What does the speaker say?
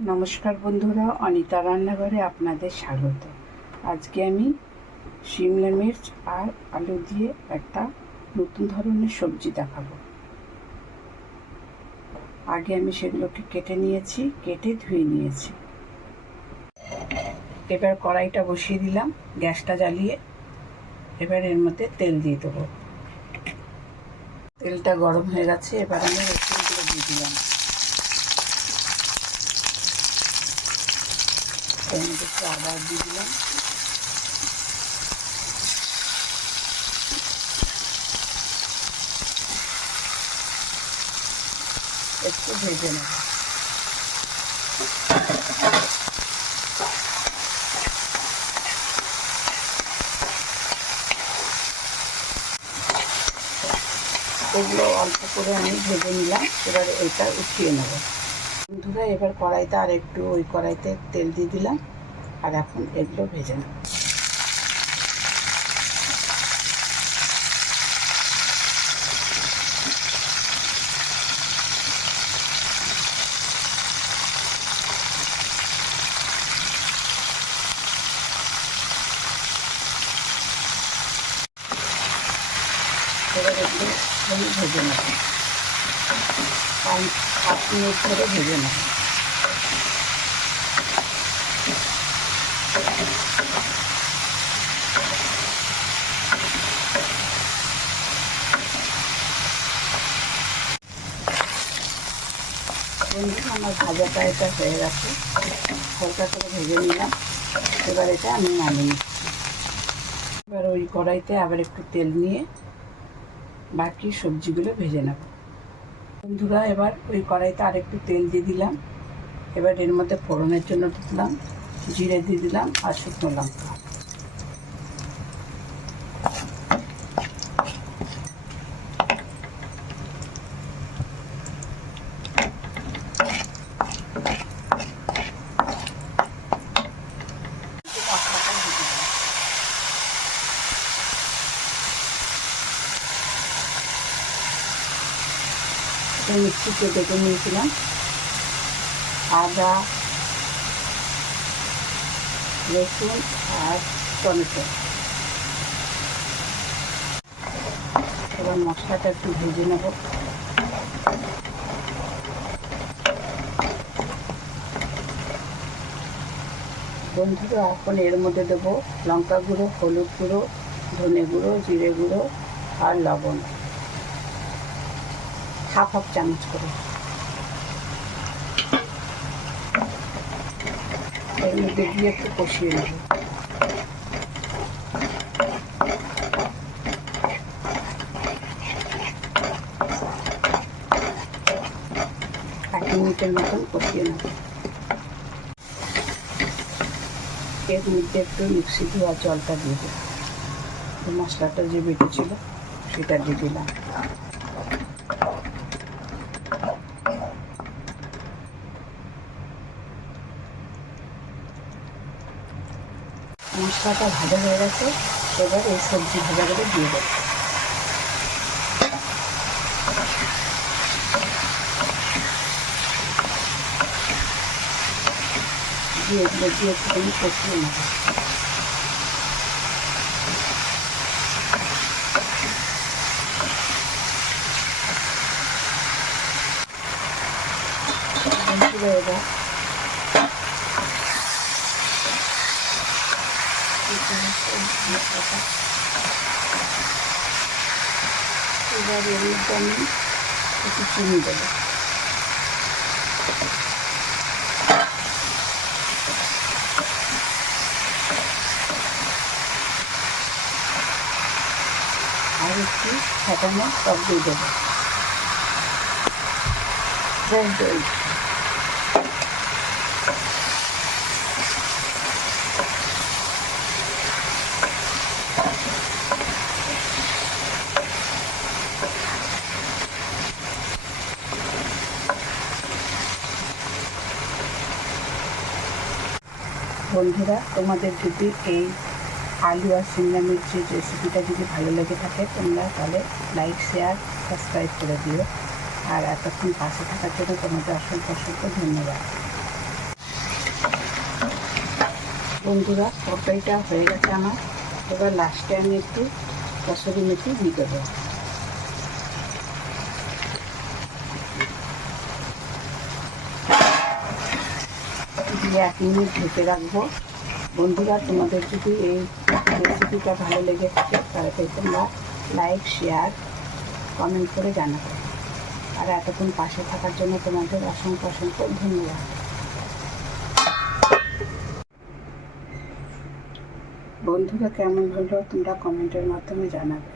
নমস্কার বন্ধুরা, অনিতা রান্নাঘরে আপনাদের স্বাগত। আজকে আমি শিমলা মির্চ আর আলু দিয়ে একটা নতুন ধরনের সবজি দেখাবো। আগে আমি সেগুলোকে কেটে নিয়েছি, কেটে ধুয়ে নিয়েছি। এবার কড়াইটা বসিয়ে দিলাম, গ্যাসটা জ্বালিয়ে। এবার এর মধ্যে তেল দিয়ে দেবো। তেলটা গরম হয়ে গেছে, এবার আমি রসুনগুলো দিয়ে দিলাম। এর মধ্যে একটু আদা দিয়ে দিলাম। একটু ভেজে নেব। এগুলো অল্প করে আমি ভেজে নিলাম। এবার এটা উঠিয়ে নেব। বন্ধুরা, এবার কড়াইতে আর একটু ওই কড়াইতে তেল দিয়ে দিলাম, আর এখন এগুলো ভেজে নেব। এবার একটু আমি ভেজে নেব, 5-7 মিনিট ধরে ভেজে নেব। বন্ধুরা, আমার ভাজাটা এটা হয়ে গেছে, হালকা করে ভেজে নিলাম। এবার এটা আমি নামিয়ে নিচ্ছি। এবার ওই কড়াইতে আবার একটু তেল নিয়ে বাকি সবজিগুলো ভেজে নেব। বন্ধুরা, এবার ওই কড়াইতে আর একটু তেল দিয়ে দিলাম। এবার এর মধ্যে ফোড়নের জন্য দিলাম জিরে, দিয়ে দিলাম আর শুকনো লঙ্কা। মিক্সিতে বেটে নিয়েছিলাম আদা, রসুন আর টমেটো। এবার মশলাটা একটু ভেজে নেব। বন্ধুরা, এখন এর মধ্যে দেবো লঙ্কা গুঁড়ো, হলুদ গুঁড়ো, ধনে গুঁড়ো, জিরে গুঁড়ো আর লবণ, হাফ চামচ করে। এর মধ্যে দিয়ে একটু কষিয়ে নেব। এক মিনিটের মতন কষিয়ে নেব। এর মধ্যে একটু মিক্সি ধোয়া জলটা দিয়ে দেবো। মশলাটা যে বেটেছিল সেটা দিয়ে দিলাম। মশলাটা ভাজা হয়ে গেছে, এবার এই সবজি ভাজাগুলো দিয়ে দেবো। দিয়ে এগুলো দিয়ে একটুখানি কষিয়ে নেব। এবার এবার এর মধ্যে আমি একটু চিনি দেবো। আর একটু ফেটানো টক দিয়ে দেবো, ফ্রেশ দই। বন্ধুরা, তোমাদের যদি এই আলু আর শিমলা মির্চের রেসিপিটা যদি ভালো লেগে থাকে, তোমরা তাহলে লাইক, শেয়ার, সাবস্ক্রাইব করে দিও। আর এতক্ষণ পাশে থাকার জন্য তোমাদের অসংখ্য অসংখ্য ধন্যবাদ। বন্ধুরা তরকারিটা হয়ে গেছে আমার। এবার লাস্টে আমি একটু কসুরি মেথি দিয়ে দেবো। দিয়ে 1 মিনিট ঢেকে রাখবো। বন্ধুরা তোমাদের যদি এই রেসিপিটা ভালো লেগে থাকে তাহলে তোমরা লাইক, শেয়ার, কমেন্ট করে জানাবে। আর এতক্ষণ পাশে থাকার জন্য তোমাদের অসংখ্য অসংখ্য ধন্যবাদ। বন্ধুরা কেমন হলো তোমরা কমেন্টের মাধ্যমে জানাবে।